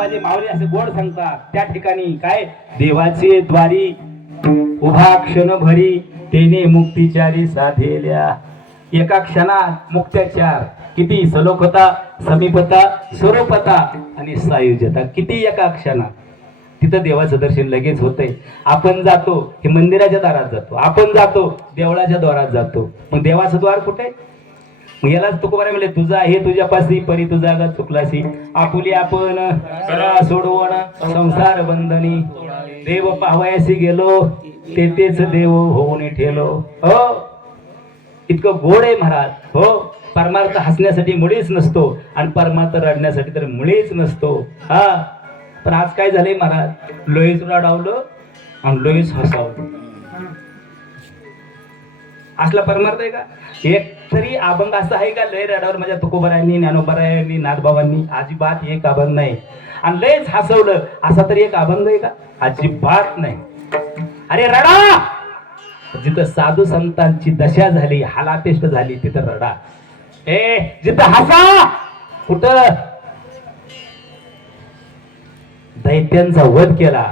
माझे माऊली असे गोड सांगतात. त्या ठिकाणी काय देवाचे द्वारी उभा क्षण भरी तेने मुक्तिचारी साधेल्या. एका क्षणात मुक्त्याचार किती सलोखता समीपता स्वरूपता आणि सायुज्यता किती एका क्षणात. तिथं देवाचं दर्शन लगेच होतंय. आपण जातो हे मंदिराच्या दारात जातो, आपण जातो देवळाच्या द्वारात जातो. मग देवाचं द्वार कुठे? मग याला तुकोबारा म्हणले तुझा हे तुझ्यापाशी परी तुझा ग चुकलासी आपुली आपण करा सोडवण संसार बंधनी देव पाहावयासी गेलो तेच देव होऊन ठेलो. हो इतकं गोड आहे महाराज. हो परमार्थ हसण्यासाठी मुळीच नसतो आणि परमार्थ रडण्यासाठी तर मुळीच नसतो. हा पण आज काय झालंय महाराज, लोहीच रडावलं आणि लोहीच हसावलं. असला परमार्थ आहे का? एक तरी अभंग असा आहे का लय रडावर माझ्या तुकोबारायांनी ज्ञानोबारायांनी नाथबाबांनी? अजिबात एक अभंग नाही. आणि लयच हसवलं असा तरी एक अभंग आहे का? अजिबात नाही. अरे रडा जिथं साधू संतांची दशा झाली हालापेष्ट झाली तिथं रडा. जिथं हसा कुठं दैत्यांचा वध केला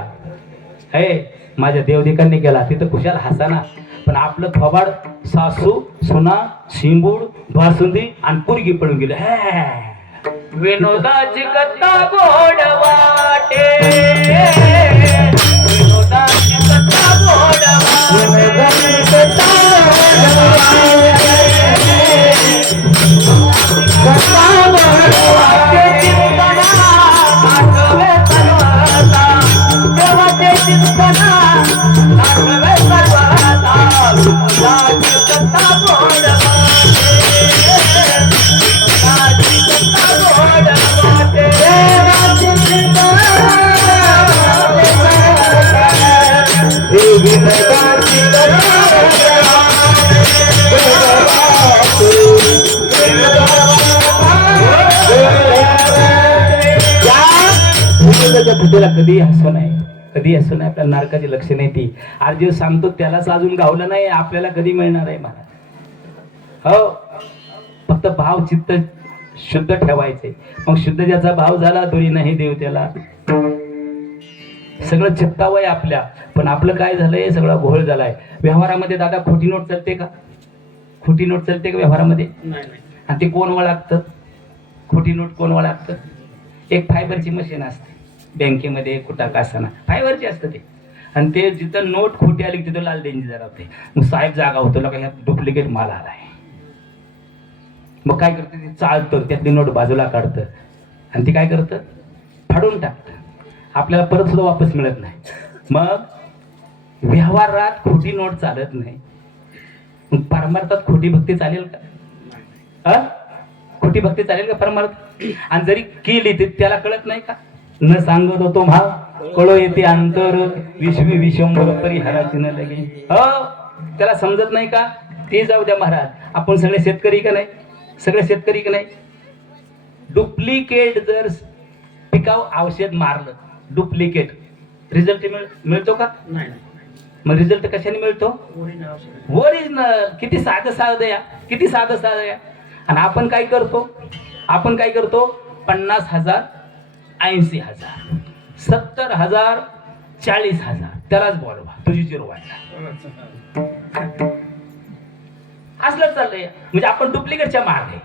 माझ्या देवदेकांनी केला तिथं कुशाला हसाना. पण आपलं थोबाड सासू सुना शिंबूड बासुंदी आणि पुरगी पडून गेले. विनोदाची कथा गोड वाटे विनोदाची कथा गोड कधी हसू नाही, कधी हसू नाही. आपल्याला नारकाची लक्षणं आहे ती. आज जे सांगतो त्यालाच अजून गावलं नाही आपल्याला कधी मिळणार आहे महाराज. हो फक्त भाव चित्त शुद्ध ठेवायचे. मग शुद्ध ज्याचा भाव झाला दोरी नाही देव त्याला. सगळं चित्तावय आपल्या. पण आपलं काय झालंय सगळं घोळ झालाय. व्यवहारामध्ये दादा खोटी नोट चालते का? खोटी नोट चालते का व्यवहारामध्ये? आणि ते कोण वळखतं? खोटी नोट कोण वळखतं? एक फायबरची मशीन असते बँकेमध्ये कुठं कासाना फायबरची असतं ते. आणि ते जिथं नोट खोटी आली तिथं लाल डेंजी जरा होते. मग साहेब जागा होतो का ह्यात डुप्लिकेट माल आलाय. मग काय करतं ते चालतं त्यातली नोट बाजूला काढतं आणि ती काय करतं फाडून टाकतं. आपल्याला परत सुद्धा वापस मिळत नाही. मग व्यवहारात खोटी नोट चालत नाही. मग परमार्थात खोटी भक्ती चालेल का? खोटी भक्ती चालेल का परमार्थ? आणि जरी केली तर त्याला कळत नाही का? न सांगत होतो भा कळो येते अंतर विश्वी विश्वंभर परिहाराची न लगे. हो त्याला समजत नाही का? ते जाऊ द्या महाराज. आपण सगळे शेतकरी का नाही? सगळे शेतकरी का नाही? डुप्लिकेट जर पिकाव औषध मारलं डुप्लिकेट रिझल्ट मिळतो का? नाही. मग रिझल्ट कशाने मिळतो? ओरिजिनल. किती साधं साधं या, किती साधं साधं या. आणि आपण काय करतो? आपण काय करतो? 50,000 80,000 70,000 40,000 त्यालाच बोलवा तुझी जिरो व्हायला. असलं चाललंय. म्हणजे आपण डुप्लिकेटच्या मागे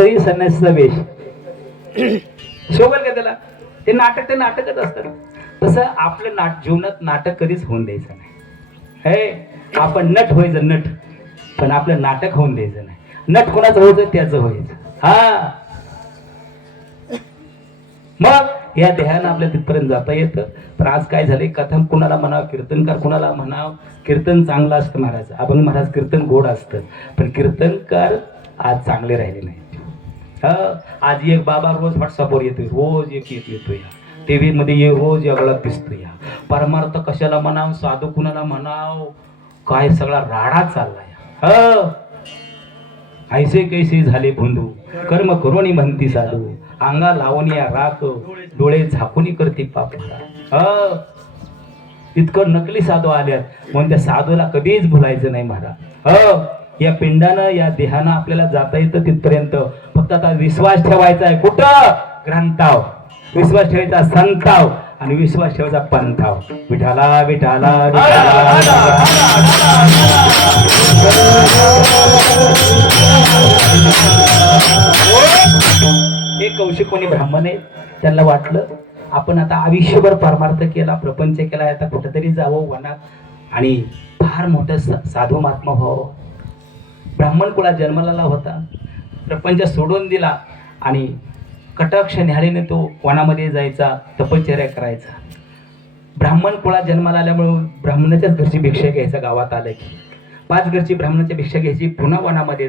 तरी संन्यासाचा वेश शोभल का त्याला? ते नाटकच असतं. तसं आपलं जीवनात नाटक कधीच होऊन द्यायचं नाही. हे आपण नट व्हायचं, नट, पण आपलं नाटक होऊन द्यायचं नाही. नट कोणाचं व्हायचं? त्याचं व्हायचं. हा, मग या देहानं आपल्या तिथपर्यंत जाता येतं. पण आज काय झालंय, कथम कुणाला म्हणावं कीर्तनकार, कुणाला म्हणावं कीर्तन चांगलं असतं महाराज, अभंग महाराज कीर्तन गोड असतं, पण कीर्तनकार आज चांगले राहिले नाहीत. आज एक बाबा रोज व्हॉट्सअपवर येतोय, रोज एक येतोय, टीव्ही मध्ये रोज वेगळा दिसतोय. परमार्थ कशाला म्हणाव, साधू कुणाला म्हणाव, काय सगळा राडा चाललाय. ऐसे कैसे झाले भोंदू, कर्म करोनी म्हणती साधू, अंगा लावून या राख, डोळे झाकूनी करते पाप. इतकं नकली साधू आल्यात, म्हणून त्या साधूला कधीच भुलायचं नाही महाराज. या पिंडानं, या देहानं आपल्याला जाता येतं तिथपर्यंत. फक्त आता विश्वास ठेवायचा आहे कुठं? ग्रंथाव. विश्वास ठेवायचा संताव आणि विश्वास ठेवायचा पंथाव. विठाला विठाला हे कौशिक कोणी ब्राह्मण आहे, त्यांना वाटलं आपण आता आयुष्यभर परमार्थ केला, प्रपंच केला, आता कुठेतरी जावं वनात आणि फार मोठं साधू महात्मा व्हावं. ब्राह्मण कुळात जन्माला होता, प्रपंच सोडून दिला आणि कटाक्ष न्याहाळीने तो वनामध्ये जायचा, तपश्चर्या करायचा. ब्राह्मण कुळात जन्माला आल्यामुळे ब्राह्मणाच्याच घरची भिक्षा घ्यायचा. गावात आलं की 5 घरची ब्राह्मणाची भिक्षा घ्यायची, पुन्हा वनामध्ये जायची.